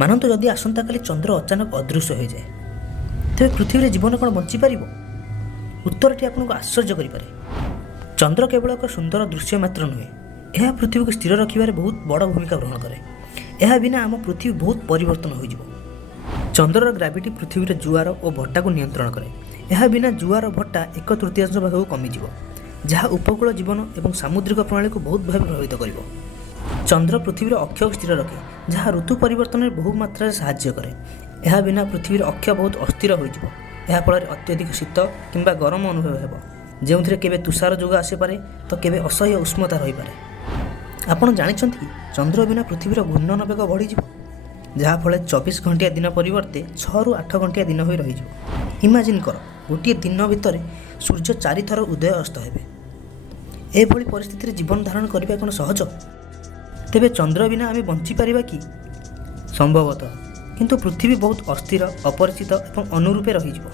ମାନନ୍ତୁ ଯଦି ଆସନ୍ତାକାଲି ଚନ୍ଦ୍ର ଅଚାନକ ଅଦୃଶ୍ୟ ହୋଇଯାଏ, ତେବେ ପୃଥିବୀରେ ଜୀବନ କ'ଣ ବଞ୍ଚିପାରିବ? ଉତ୍ତରଟି ଆପଣଙ୍କୁ ଆଶ୍ଚର୍ଯ୍ୟ କରିପାରେ। ଚନ୍ଦ୍ର କେବଳ ଏକ ସୁନ୍ଦର ଦୃଶ୍ୟ ମାତ୍ର ନୁହେଁ, ଏହା ପୃଥିବୀକୁ ସ୍ଥିର ରଖିବାରେ ବହୁତ ବଡ଼ ଭୂମିକା ଗ୍ରହଣ କରେ। ଏହା ବିନା ଆମ ପୃଥିବୀ ବହୁତ ପରିବର୍ତ୍ତନ ହୋଇଯିବ। ଚନ୍ଦ୍ରର ଗ୍ରାଭିଟି ପୃଥିବୀର ଜୁଆର ଓ ଭଟ୍ଟାକୁ ନିୟନ୍ତ୍ରଣ କରେ। ଏହା ବିନା ଜୁଆର ଭଟ୍ଟା 1/3 ଭାଗକୁ କମିଯିବ, ଯାହା ଉପକୂଳ ଜୀବନ ଏବଂ ସାମୁଦ୍ରିକ ପ୍ରଣାଳୀକୁ ବହୁତ ଭାବେ ପ୍ରଭାବିତ କରିବ। ଚନ୍ଦ୍ର ପୃଥିବୀର ଅକ୍ଷକୁ ସ୍ଥିର ରଖେ, ଯାହା ଋତୁ ପରିବର୍ତ୍ତନରେ ବହୁ ମାତ୍ରାରେ ସାହାଯ୍ୟ କରେ। ଏହା ବିନା ପୃଥିବୀର ଅକ୍ଷ ବହୁତ ଅସ୍ଥିର ହୋଇଯିବ। ଏହା ଫଳରେ ଅତ୍ୟଧିକ ଶୀତ କିମ୍ବା ଗରମ ଅନୁଭବ ହେବ, ଯେଉଁଥିରେ କେବେ ତୁଷାର ଯୁଗ ଆସିପାରେ ତ କେବେ ଅସହ୍ୟ ଉଷ୍ମତା ରହିପାରେ। ଆପଣ ଜାଣିଛନ୍ତି କି ଚନ୍ଦ୍ର ବିନା ପୃଥିବୀର ଘୂର୍ଣ୍ଣନ ବେଗ ବଢ଼ିଯିବ, ଯାହାଫଳରେ 24 ଘଣ୍ଟିଆ ଦିନ ପରିବର୍ତ୍ତେ 6 ରୁ 8 ଘଣ୍ଟିଆ ଦିନ ହୋଇ ରହିଯିବ। ଇମାଜିନ୍ କର, ଗୋଟିଏ ଦିନ ଭିତରେ ସୂର୍ଯ୍ୟ 4 ଥର ଉଦୟ ଅସ୍ତ ହେବେ। ଏଭଳି ପରିସ୍ଥିତିରେ ଜୀବନ ଧାରଣ କରିବା କ'ଣ ସହଜ? ତେବେ ଚନ୍ଦ୍ର ବିନା ଆମେ ବଞ୍ଚିପାରିବା କି? ସମ୍ଭବତଃ, କିନ୍ତୁ ପୃଥିବୀ ବହୁତ ଅସ୍ଥିର, ଅପରିଚିତ ଏବଂ ଅନୁରୂପେ ରହିଯିବ।